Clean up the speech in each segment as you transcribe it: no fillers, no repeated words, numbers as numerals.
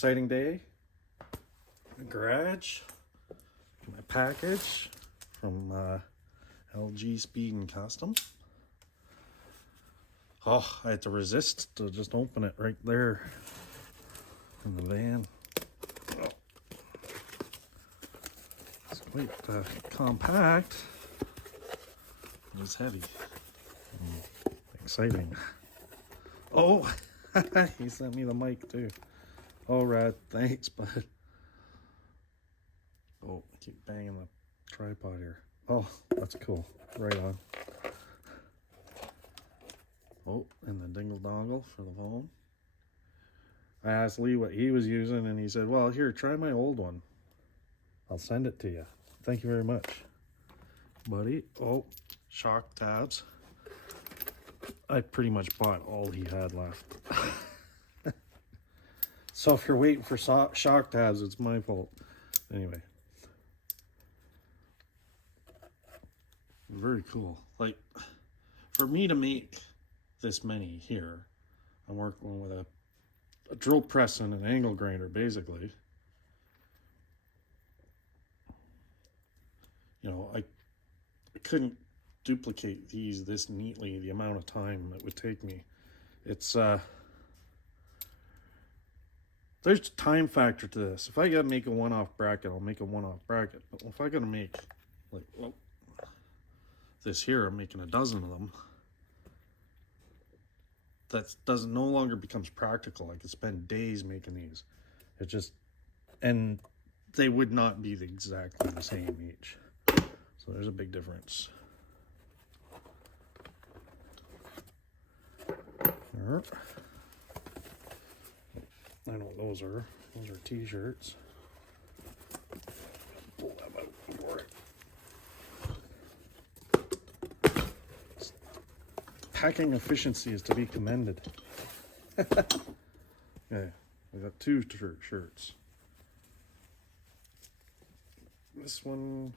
exciting day. The garage. My package from LG Speed and Custom. Oh, I had to resist to just open it right there in the van. Oh. It's quite compact. It's heavy. Exciting. Oh, he sent me the mic too. Oh, rad. Thanks, bud. Oh, I keep banging the tripod here. Oh, that's cool. Right on. Oh, and the dingle dongle for the phone. I asked Lee what he was using, and he said, well, here, try my old one. I'll send it to you. Thank you very much, buddy. Oh, shock tabs. I pretty much bought all he had left. So if you're waiting for shock tabs, it's my fault. Anyway. Very cool. Like, for me to make this many here, I'm working with a drill press and an angle grinder, basically. You know, I couldn't duplicate these this neatly, the amount of time it would take me. It's, there's a time factor to this. If I gotta make a one-off bracket, I'll make a one-off bracket. But if I gotta make, like, well, this here, I'm making a dozen of them. That doesn't no longer becomes practical. I could spend days making these. It just, and they would not be exactly the same each. So there's a big difference. I know what those are. Those are t-shirts. Pull them out for it. Packing efficiency is to be commended. Yeah, we got two shirts. This one,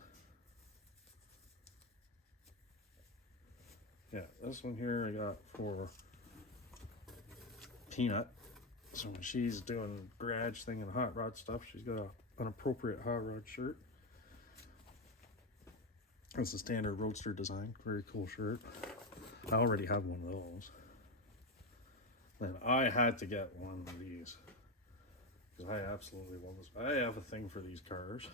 yeah, this one here I got for Peanut. So when she's doing garage thing and hot rod stuff, she's got an appropriate hot rod shirt. It's a standard roadster design, very cool shirt. I already have one of those. Then I had to get one of these because I absolutely love this. I have a thing for these cars.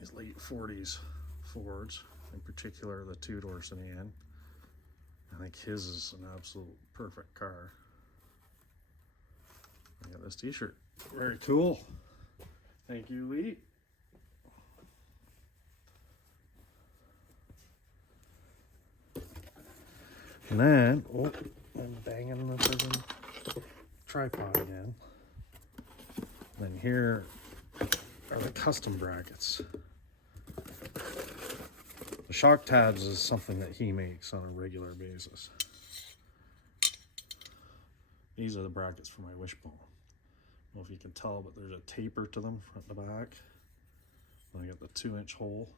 These late 40s Fords, in particular the two-door sedan. I think his is an absolute perfect car. I got this t-shirt. Very cool. Thank you, Lee. And then, oh, I'm banging the friggin' tripod again. Then here are the custom brackets. The shock tabs is something that he makes on a regular basis. These are the brackets for my wishbone. I don't know if you can tell, but there's a taper to them front to back. And I got the 2-inch hole.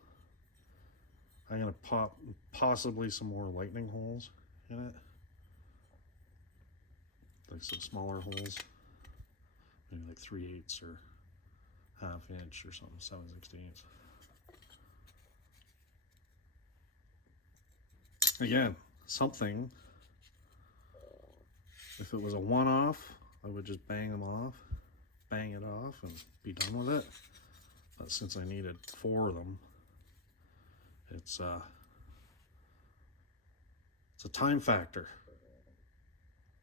I'm gonna pop possibly some more lightning holes in it. Like some smaller holes. Maybe like 3/8 or 1/2 inch or something, 7/16. Again, something, if it was a one-off, I would just bang it off, and be done with it. But since I needed 4 of them, it's a time factor.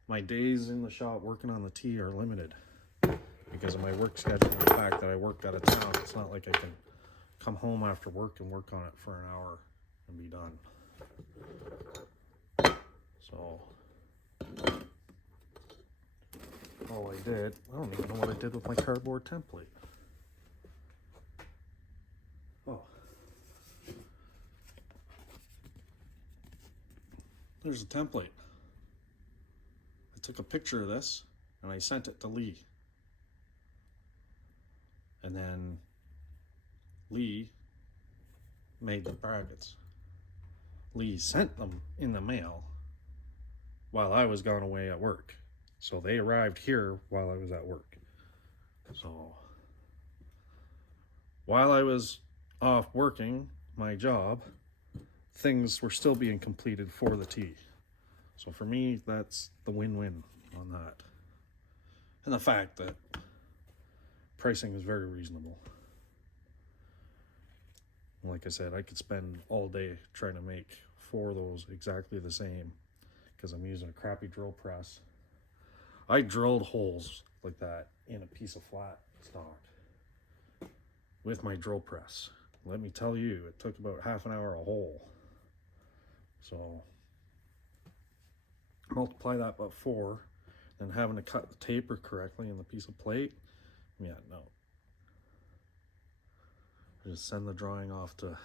My days in the shop working on the T are limited because of my work schedule and the fact that I work out of town. It's not like I can come home after work and work on it for an hour and be done. So all I did, I don't even know what I did with my cardboard template. Oh, there's a template. I took a picture of this and I sent it to Lee. And then Lee made the brackets. Lee sent them in the mail while I was gone away at work. So they arrived here while I was at work. So while I was off working my job, things were still being completed for the tea. So for me, that's the win-win on that. And the fact that pricing is very reasonable. Like I said, I could spend all day trying to make 4 of those exactly the same because I'm using a crappy drill press. I drilled holes like that in a piece of flat stock with my drill press. Let me tell you, it took about half an hour a hole. So multiply that by 4, then having to cut the taper correctly in the piece of plate. Yeah, no. Just send the drawing off to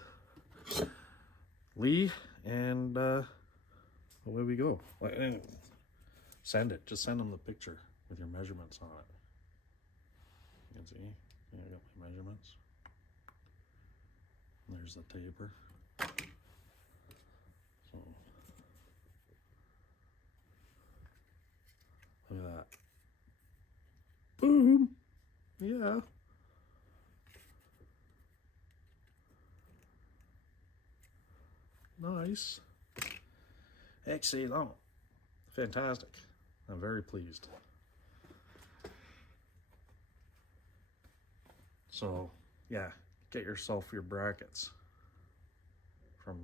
Lee, and away we go. Send it. Just send them the picture with your measurements on it. You can see, yeah, I got my measurements. There's the taper. So, look at that. Boom! Yeah. Nice. Excellent. Fantastic. I'm very pleased. So, yeah, get yourself your brackets from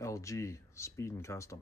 LG Speed and Custom.